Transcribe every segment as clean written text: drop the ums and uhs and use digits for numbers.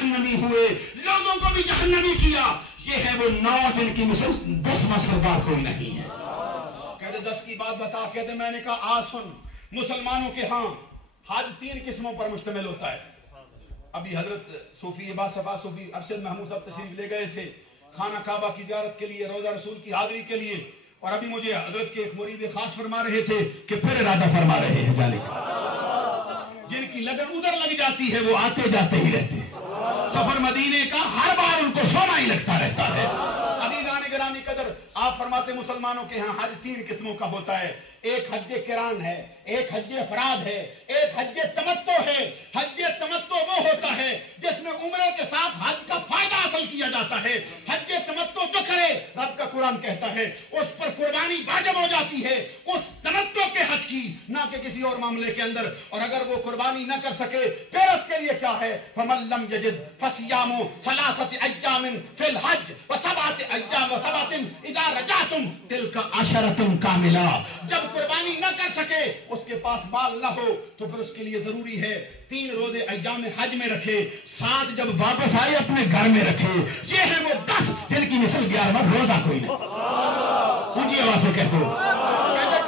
जहन्नमी हुए, लोगों को भी जहन्नमी किया। ये है वो 9 दिन की मिसाल, 10वां सरदार कोई नहीं है। कहते 10 की बात बता, कहते मैंने कहा आ सुन, मुसलमानों के हाँ हज 3 किस्मों पर मुश्तमिल होता है। अभी हजरत सूफी बासफा सूफी अरशद महमूद साहब तशरीफ ले गए थे खाना काबा की ज़ियारत के लिए, रोजा रसूल की हाजिरी के लिए, और अभी मुझे हजरत के एक मुरीद खास फरमा रहे थे कि फिर इरादा फरमा रहे हैं जाने का। जिनकी लगन उधर लग जाती है वो आते जाते ही रहते हैं। सफर मदीने का हर बार उनको सोना ही लगता रहता है। अज़ीज़ान गिरामी कदर, आप फरमाते मुसलमानों के यहाँ हज 3 किस्मों का होता है। एक हज किरान है, एक हज अफराद है, एक हज तमत्तो है। हज तमत्तो वो होता है जिसमें उम्रे के साथ हज का फायदा हासिल किया जाता है। हज तमत्तो जो करे, रब का कुरान कहता है उस पर कुर्बानी वाजिब हो जाती है, उस तमत्तो के हज की, ना कि किसी और मामले के अंदर। और अगर वो कुर्बानी न कर सके फिर उसके लिए क्या है, फमन लम यजिद फसियामु सलासति अय्यामिन फिल हज व सबअति अय्याम व सबअतिन इज़ा रजातुम तिलका अशरतुन कामिला। जब कुर्बानी न कर सके, उसके पास माल न हो, तो फिर उसके लिए जरूरी है 3 रोजे अय्याम हज में रखे, 7 जब वापस आए अपने घर में रखे। ये है वो 10 जिनकी मिसाल 11वां रोजा कोई नहीं। ऊंची आवाज से कह दो।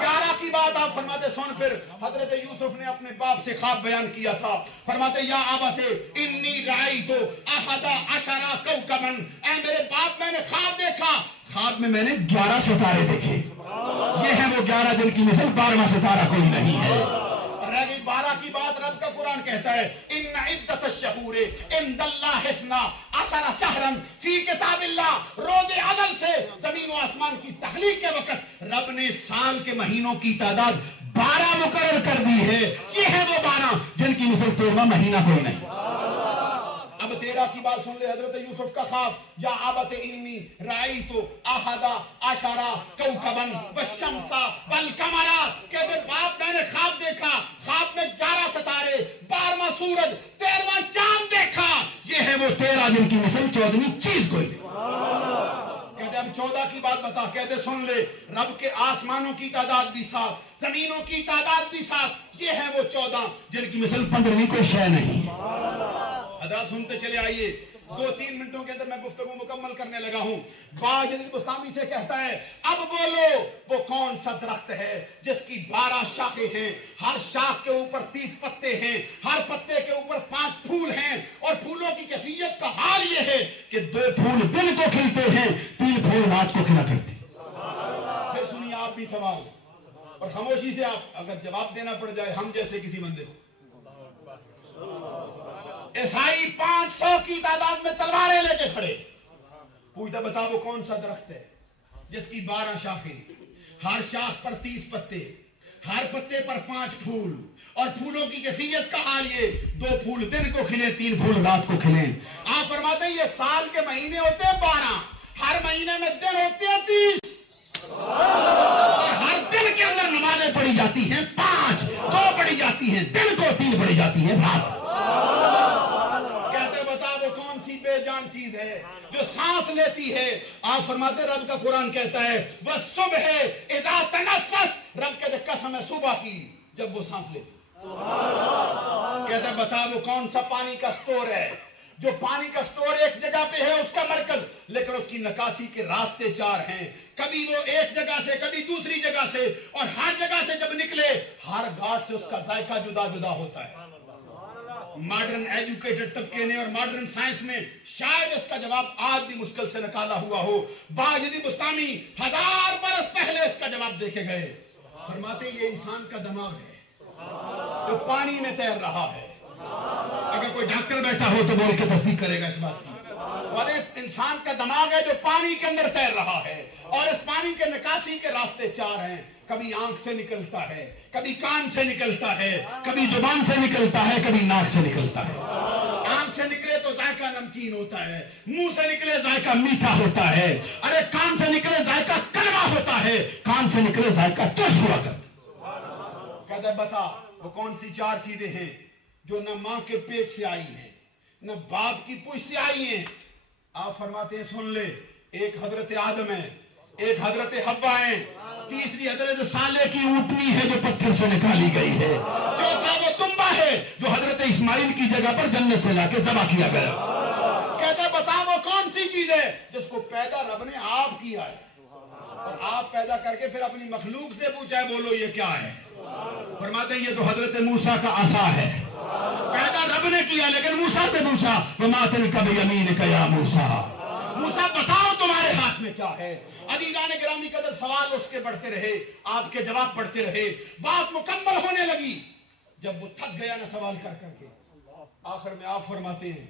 11 की बात आप फरमाते सुन, फिर हजरत यूसुफ ने अपने बाप से ख्वाब बयान किया था। फरमाते या आबते इन्नी राइतु अहदा अशरा कौकबन, ऐ मेरे बाप मैंने ख्वाब देखा, ख्वाब में मैंने 11 सितारे देखे। ये है वो 11 जिनकी मिसाल 12वां सितारा कोई नहीं है। रह गई 12 की बात, रब का कुरान कहता है इन्ना इद्दत अश-शहूरे इंदल्लाह हिस्ना असरा शहरन फी किताबिल्लाह। रोजे अदल से जमीन व आसमान की तख्लीक के वक्त रब ने साल के महीनों की तादाद 12 मुकर्रर कर दी है। ये है वो 12 जिनकी मिसाल 13वां महीना कोई नहीं। अब 13 की बात सुन ले, हजरत यूसुफ का ख्वाब, या आबत इन्नी राइतु अहदा अशरा कौकबन वशम्सा वल कमरा। कहते बाप मैंने ख्वाब देखा, ख्वाब में 11 सितारे, 12वां सूरज, 13वां चांद देखा। ये है वो 13 जिनकी मिसाल 14वीं चीज कोई नहीं। कहते हम 14 की बात बता, कहते सुन ले, रब के आसमानों की तादाद भी 7, जमीनों की तादाद भी 7। ये है वो 14 जिनकी मिसाल 15वीं कोई शय नहीं है। हज़रात सुनते चले आइए, 2-3 मिनटों के अंदर मैं गुफ्तगू मुकम्मल करने लगा हूं। बाजिद बुस्तामी से कहता है अब बोलो वो कौन सा दरख्त है जिसकी 12 शाखें हैं, हर शाख के ऊपर 30 पत्ते हैं, हर पत्ते के ऊपर 5 फूल हैं, और फूलों की कैफियत का हाल ये है कि 2 फूल दिन को खिलते हैं, 3 फूल रात को खिला करते। फिर सुनिए आप भी सवाल, और खामोशी से आप अगर जवाब देना पड़ जाए हम जैसे किसी बंदे को। ईसाई 500 की तादाद में तलवारें लेके खड़े, पूछता बता वो कौन सा दरख्त है जिसकी 12 शाखें, हर शाख पर 30 पत्ते, हर पत्ते पर 5 फूल, और फूलों की कैफियत का हाल ये 2 फूल दिन को खिले, 3 फूल रात को खिले। आप फरमाते हैं ये साल के महीने होते हैं 12, हर महीने में दिन होते हैं 30, और हर दिन के अंदर नमाजें पढ़ी जाती हैं 5, 2 पढ़ी जाती हैं दिन को, 3 पढ़ी जाती हैं रात। कहते बता वो कौन सी बेजान चीज है जो सांस लेती है। आप फरमाते रब का कुरान कहता है वह सुबह इज़ा तनफ़्फ़स, रब कहते कसम है सुबह की जब वो सांस लेती। कहते बता वो कौन सा पानी का स्टोर है जो पानी का स्टोर एक जगह पे है उसका मरकज, लेकिन उसकी निकासी के रास्ते 4 हैं। कभी वो एक जगह से, कभी दूसरी जगह से, और हर जगह से जब निकले हर घाट से उसका जायका जुदा जुदा होता है। मॉडर्न एजुकेटेड तबके ने और मॉडर्न साइंस ने शायद इसका जवाब आज भी मुश्किल से निकाला हुआ हो। बाजिद बुस्तामी 1000 बरस पहले इसका जवाब देखे गए। फरमाते ये इंसान का दिमाग है जो पानी में तैर रहा है। अगर कोई डॉक्टर बैठा हो तो बोल के तस्दीक करेगा इस बात की। इंसान का दिमाग है जो पानी के अंदर तैर रहा है, और इस पानी के निकासी के रास्ते 4 हैं। कभी आंख से निकलता है, कभी कान से निकलता है, कभी जुबान से निकलता है, कभी नाक से निकलता है। आंख से निकले तो जायका नमकीन होता है, मुंह से निकले जायका मीठा होता है, अरे कान से निकले जायका कड़वा होता है, कान से निकले जायका तुर्श हुआ करता। कहते बता वो कौन सी 4 चीजें हैं जो न मां के पेट से आई हैं, न बाप की पूंछ से आई हैं। आप फरमाते हैं सुन ले, एक हजरत आदम है, एक हजरत हव्वा है, तीसरी हजरत साले की ऊँटनी है जो पत्थर से निकाली गई है, चौथा वो तुम्बा है जो हजरत इस्माइल की जगह पर जन्नत से लाके ज़बह किया गया। چیز ہے جس کو پیدا رب نے آپ کیا ہے، اور آپ پیدا کر کے پھر اپنی مخلوق سے پوچھا ہے بولو یہ کیا ہے؟ فرماتے ہیں یہ تو حضرت موسیٰ کا عصا ہے، پیدا رب نے کیا لیکن موسیٰ سے پوچھا وَمَا تِلْكَ بِيَمِينِكَ یَا موسیٰ، موسیٰ بتاؤ تمہارے ہاتھ میں کیا ہے؟ عزیزان گرامی قدر سوال اس کے بڑھتے رہے، آپ کے جواب پڑھتے رہے، بات مکمل ہونے لگی، جب وہ تھک گیا نا سوال کر کر کے، آخر میں آپ فرماتے ہیں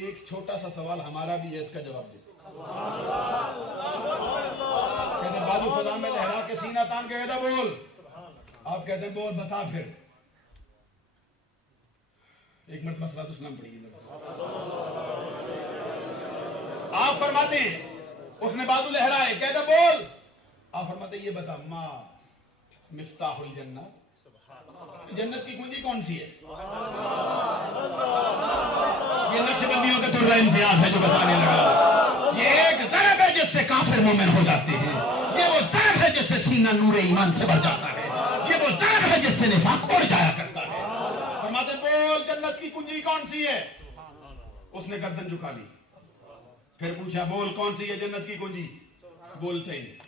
ایک چھوٹا سا سوال ہمارا بھی ہے، اس کا جواب دے۔ کہتے ہیں بادو خدا میں لہرا کے سینہ تان کے کہتا بول، آپ کہتے ہیں بول بتا پھر، ایک مرتبہ صلاۃ السلام پڑھیے۔ آپ فرماتے ہیں اس نے بادو لہرائے، کہتا بول، آپ فرماتے ہیں یہ بتا ما مفتاح الجنہ، جنت کی کنجی کون سی ہے؟ یہ نقش بندیوں کا تو امتیاز ہے جو بتانے لگا، یہ ایک ضرب ہے جس سے کافر مومن ہو جاتے ہیں، یہ وہ ضرب ہے جس سے سینہ نور ایمان سے بھر جاتا ہے، یہ وہ ضرب ہے جس سے نفاق اڑ جایا کرتا ہے۔ فرماتے بول جنت کی کنجی کون سی ہے؟ اس نے گردن جھکا لی، پھر پوچھا بول کون سی ہے جنت کی کنجی؟ بولتے ہی نہیں۔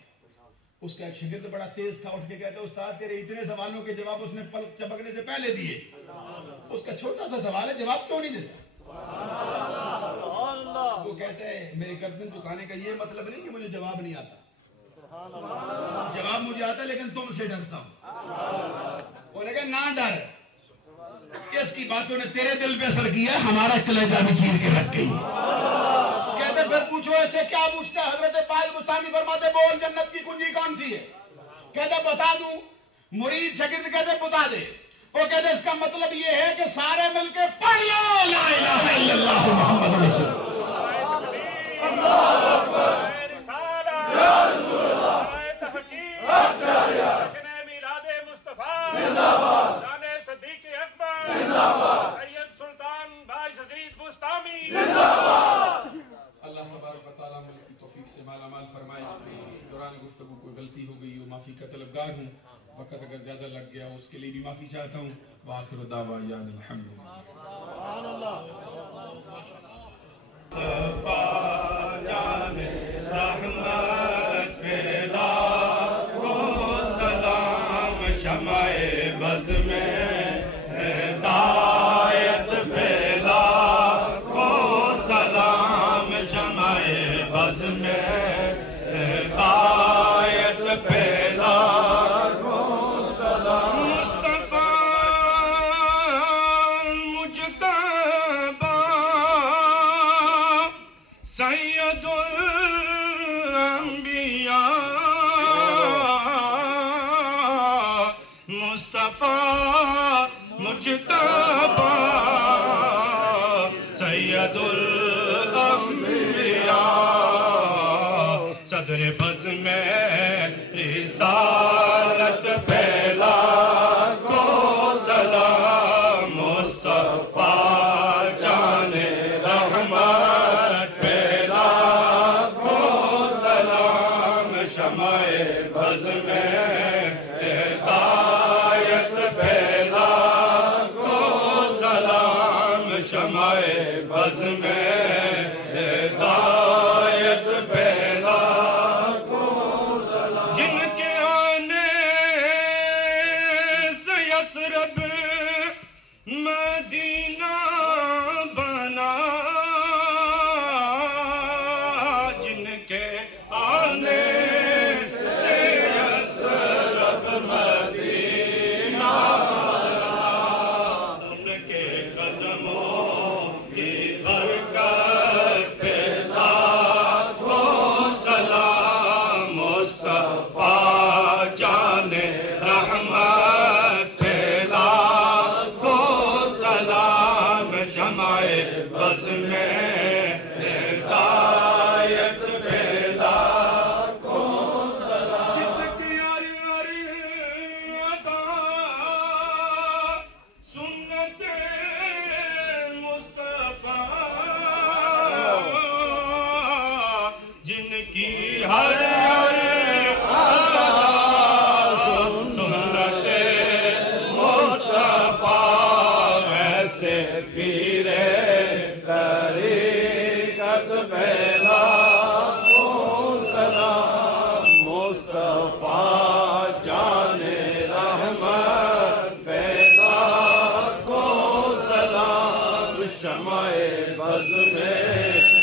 اس کا ایک شاگرد بڑا تیز تھا، اٹھ کے کہتا استاد تیرے اتنے سوالوں کے جواب اس نے پلک چپکنے سے پہلے دیے، اس کا چھوٹا سا سوال ہے جواب کیوں نہیں دیتا؟ وہ کہتا ہے میرے گردن جھکانے کا یہ مطلب نہیں کہ مجھے جواب نہیں آتا، جواب مجھے آتا ہے لیکن تم سے ڈرتا ہوں۔ وہ نے کہا نہ ڈر، اس کی باتوں نے تیرے دل پہ اثر کیا، ہمارا کلیجہ بھی چیر کے رکھ گئی۔ کہتے پھر پوچھو ایسے کیا پوچھتا ہے؟ حضرت پاک مستعمی فرماتے بول جنت کی کنجی کون سی ہے؟ کہتے بتا دوں؟ مرید شاگرد کہتے بتا دے، وہ کہتے اس کا مطلب یہ ہے کہ سارے مل کے پڑھ لو لا الہ الا اللہ محمد رسول اللہ اکبر یا رسول اللہ جشن میلاد مصطفیٰ زندہ باد، شان صدیق اکبر زندہ باد، سید سلطان بھائی یزید بستامی زندہ باد۔ اللہ تبارک و تعالیٰ ملک کی توفیق سے مالا مال فرمائے۔ دوران گفتگو کوئی غلطی ہو گئی ہو معافی کا طلبگار ہوں، وقت اگر زیادہ لگ گیا اس کے لیے بھی معافی چاہتا ہوں۔ وآخر دعوانا الحمدللہ۔ جان رحمت پہ لاکھوں سلام، شمع بز میں ہدایت پہ لاکھوں سلام، شمع بز میں ہدایت پہ لاکھوں سلام۔ مصطفیٰ مجتبیٰ سید الانبیاء، مصطفیٰ مجتبیٰ سید الانبیاء، صدر بز میں رسالت پھیلا کو سلام، مصطفیٰ جان رحمت پھیلا کو سلام، شمع بز میں ہدایت پھیلا کو سلام، شمع بز میں ہدایت پھیلا کو سلام۔ جن کے آنے سے یثرب مدینہ بنا، جن کے آنے سے یثرب مدینہ بنا، ان کے قدموں کی برکت پہ لاکھوں سلام، مصطفیٰ جان رحمت پہ لاکھوں سلام، شمع بز میں ہدایت پہ لاکھوں سلام۔ جس کی ہر ادا سنت مصطفیٰ، جن کی ہر ادا سنت مصطفیٰ، ویسے پیر طریقت پہ لاکھوں شمع بز میں